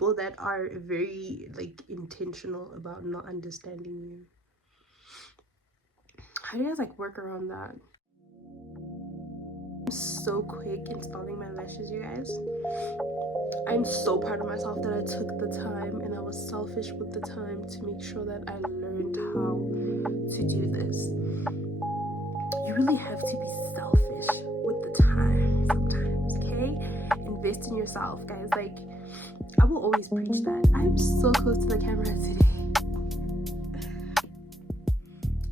people that are very like intentional about not understanding you. How do you guys like work around that? I'm so quick installing my lashes, you guys. I'm so proud of myself that I took the time and I was selfish with the time to make sure that I learned how to do this. You really have to be selfish with the time sometimes, okay? Invest in yourself, guys. Like, I will always preach that. I'm so close to the camera today.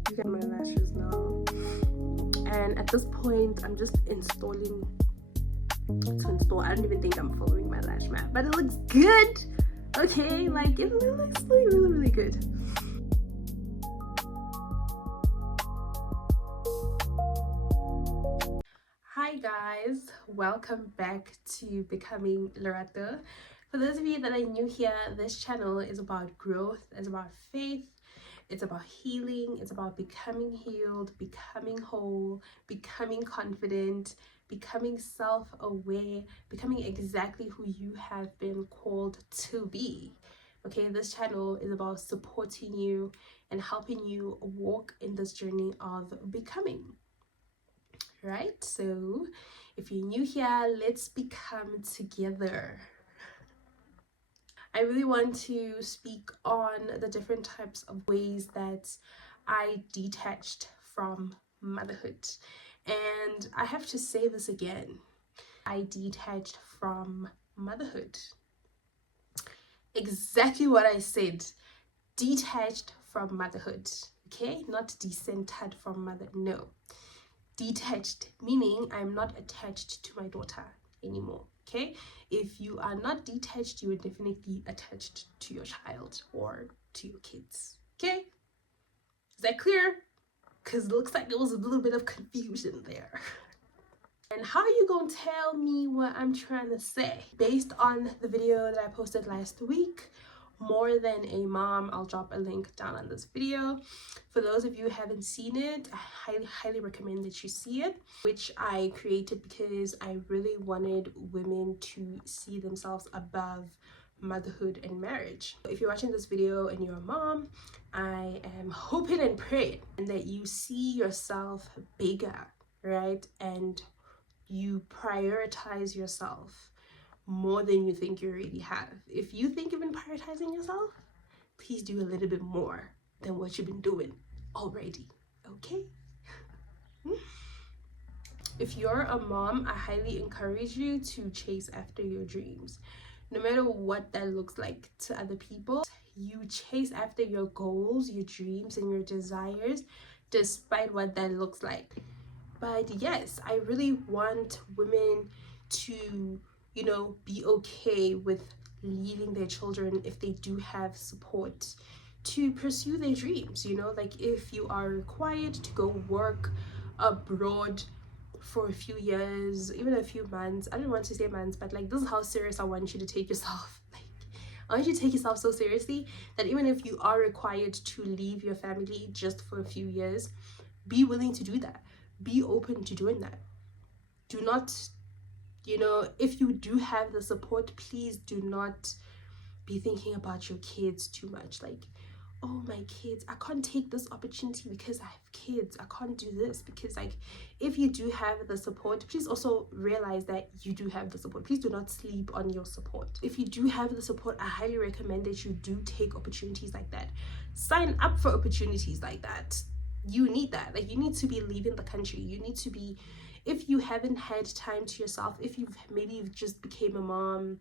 You got my lashes now. And at this point, I'm just installing to install. I don't even think I'm following my lash mat, but it looks good. Okay, like it looks really, really good. Hi guys, welcome back to Becoming Loretta. For those of you that are new here, this channel is about growth, it's about faith, it's about healing, it's about becoming healed, becoming whole, becoming confident, becoming self-aware, becoming exactly who you have been called to be. Okay, this channel is about supporting you and helping you walk in this journey of becoming. Right? So if you're new here, let's become together. I really want to speak on the different types of ways that I detached from motherhood. And I have to say this again. I detached from motherhood. Exactly what I said. Detached from motherhood. Okay? Not decentered from mother. No. Detached, meaning I'm not attached to my daughter anymore. Okay, if you are not detached, you are definitely attached to your child or to your kids. Okay, is that clear? Because it looks like there was a little bit of confusion there. And how are you gonna tell me what I'm trying to say? Based on the video that I posted last week, More Than a Mom, I'll drop a link down on this video. For those of you who haven't seen it, I highly recommend that you see it, which I created because I really wanted women to see themselves above motherhood and marriage. If you're watching this video and you're a mom, I am hoping and praying that you see yourself bigger, right? And you prioritize yourself more than you think you already have. If you think you've been prioritizing yourself, please do a little bit more than what you've been doing already, okay? If you're a mom, I highly encourage you to chase after your dreams. No matter what that looks like to other people, you chase after your goals, your dreams, and your desires, despite what that looks like. But yes, I really want women to, you know, be okay with leaving their children if they do have support to pursue their dreams. You know, like if you are required to go work abroad for a few years, even a few months, I don't want to say months, but like this is how serious I want you to take yourself. Like, I want you to take yourself so seriously that even if you are required to leave your family just for a few years, be willing to do that. Be open to doing that. Do not, you know, if you do have the support, please do not be thinking about your kids too much. Like, oh, my kids, I can't take this opportunity because I have kids. I can't do this because, like, if you do have the support, please also realize that you do have the support. Please do not sleep on your support. If you do have the support, I highly recommend that you do take opportunities like that. Sign up for opportunities like that. You need that. Like, you need to be leaving the country. You need to be, if you haven't had time to yourself, if you've just became a mom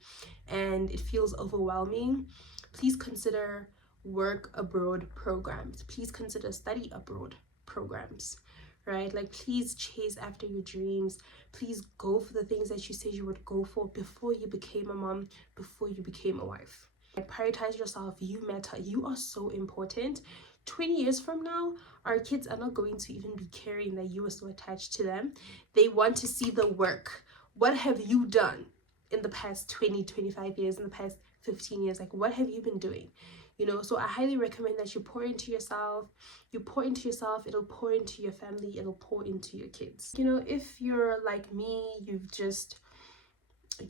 and it feels overwhelming, please consider work abroad programs. Please consider study abroad programs, right? Like, please chase after your dreams. Please go for the things that you said you would go for before you became a mom, before you became a wife. Prioritize yourself. You matter. You are so important. 20 years from now, our kids are not going to even be caring that you are so attached to them. They want to see the work. What have you done in the past 20, 25 years, in the past 15 years? Like, what have you been doing? You know, so I highly recommend that you pour into yourself. You pour into yourself, it'll pour into your family, it'll pour into your kids. You know, if you're like me, you've just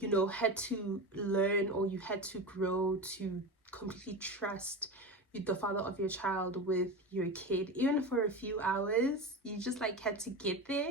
you know, had to learn, or you had to grow to completely trust the father of your child with your kid, even for a few hours. You just like had to get there.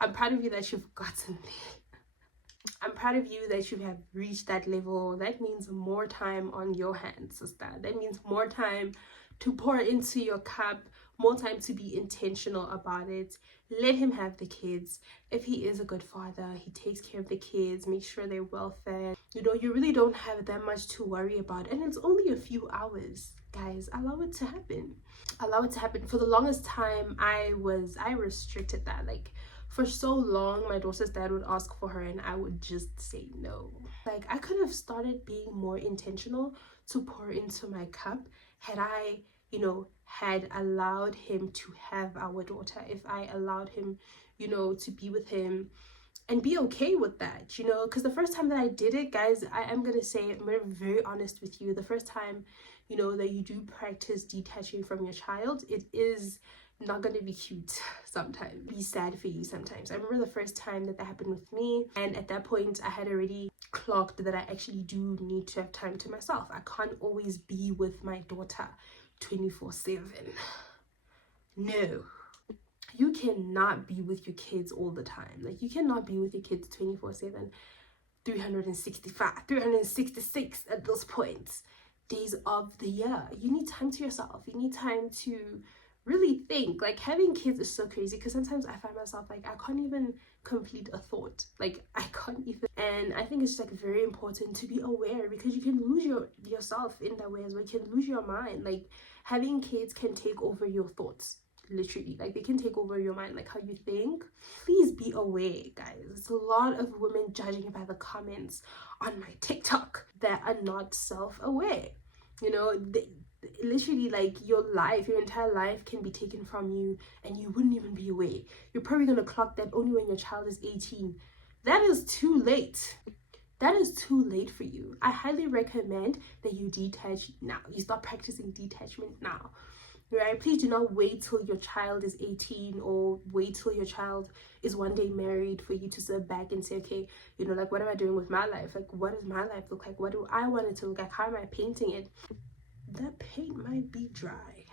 I'm proud of you that you've gotten there. I'm proud of you that you have reached that level. That means more time on your hands, sister. That means more time to pour into your cup, more time to be intentional about it. Let him have the kids. If he is a good father, he takes care of the kids, make sure they're well fed. You know, you really don't have that much to worry about. And it's only a few hours, guys. Allow it to happen. Allow it to happen. For the longest time, I restricted that. Like, for so long, my daughter's dad would ask for her and I would just say no. Like, I could have started being more intentional to pour into my cup had I, you know, had allowed him to have our daughter. If I allowed him, you know, to be with him and be okay with that, you know. Because the first time that I did it, guys, I'm gonna say, I'm gonna be very honest with you, the first time, you know, that you do practice detaching from your child, it is not gonna be cute. Sometimes be sad for you. Sometimes I remember the first time that happened with me, and at that point I had already clocked that I actually do need to have time to myself. I can't always be with my daughter 24/7. No, you cannot be with your kids all the time. Like, you cannot be with your kids 24/7, 365, 366 at those points, days of the year. You need time to yourself. You need time to really think. Like, having kids is so crazy because sometimes I find myself like, I can't even complete a thought. Like, I can't even. And I think it's like very important to be aware, because you can lose yourself in that way as well. You can lose your mind. Like, having kids can take over your thoughts, literally. Like, they can take over your mind, like how you think. Please be aware, guys. There's a lot of women judging by the comments on my TikTok that are not self-aware. You know, literally, like, your entire life can be taken from you and you wouldn't even be aware. You're probably gonna clock that only when your child is 18. That is too late. That is too late for you. I highly recommend that you detach now. You start practicing detachment now. Right? Please do not wait till your child is 18, or wait till your child is one day married for you to sit back and say, okay, you know, like, what am I doing with my life? Like, what does my life look like? What do I want it to look like? How am I painting it? That paint might be dry.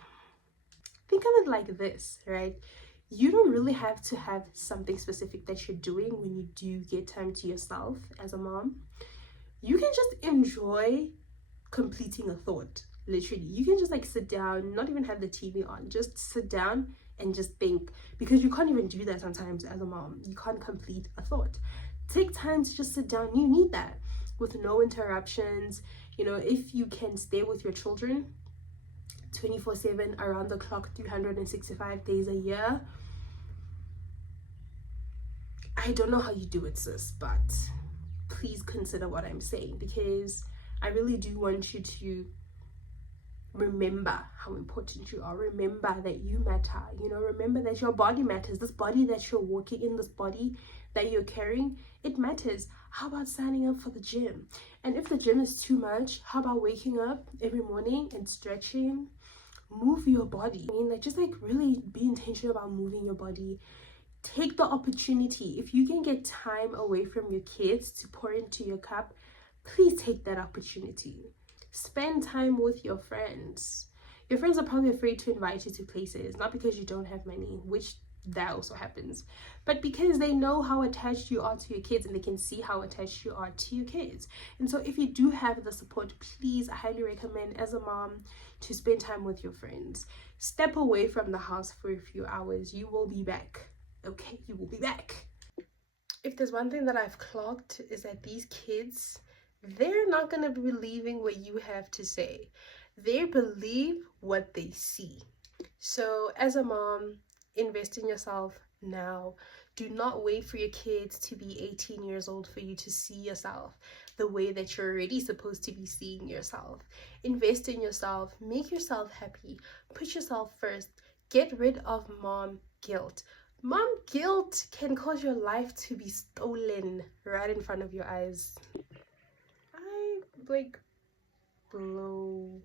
Think of it like this, right? You don't really have to have something specific that you're doing when you do get time to yourself as a mom. You can just enjoy completing a thought. Literally, you can just like sit down, not even have the TV on, just sit down and just think, because you can't even do that sometimes as a mom. You can't complete a thought. Take time to just sit down. You need that with no interruptions. You know, if you can stay with your children 24/7, around the clock, 365 days a year, I don't know how you do it, sis, but please consider what I'm saying, because I really do want you to remember how important you are. Remember that you matter. You know, remember that your body matters. This body that you're walking in, this body that you're carrying, it matters. How about signing up for the gym? And if the gym is too much, how about waking up every morning and stretching? Move your body. I mean, like, just like really be intentional about moving your body. Take the opportunity. If you can get time away from your kids to pour into your cup, please take that opportunity. Spend time with your friends. Your friends are probably afraid to invite you to places, not because you don't have money, which that also happens, but because they know how attached you are to your kids and they can see how attached you are to your kids. And so if you do have the support, please, I highly recommend as a mom to spend time with your friends. Step away from the house for a few hours. You will be back. Okay, you will be back. If there's one thing that I've clocked, is that these kids, they're not going to be believing what you have to say. They believe what they see. So as a mom, invest in yourself now. Do not wait for your kids to be 18 years old for you to see yourself the way that you're already supposed to be seeing yourself. Invest in yourself. Make yourself happy. Put yourself first. Get rid of mom guilt. Mom guilt can cause your life to be stolen right in front of your eyes. I like blow.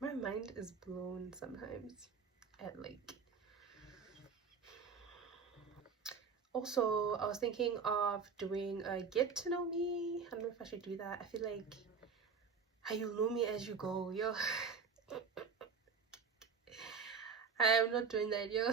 My mind is blown sometimes at like Also, I was thinking of doing a get to know me. I don't know if I should do that. I feel like how you know me as you go, yo. I'm not doing that, yo.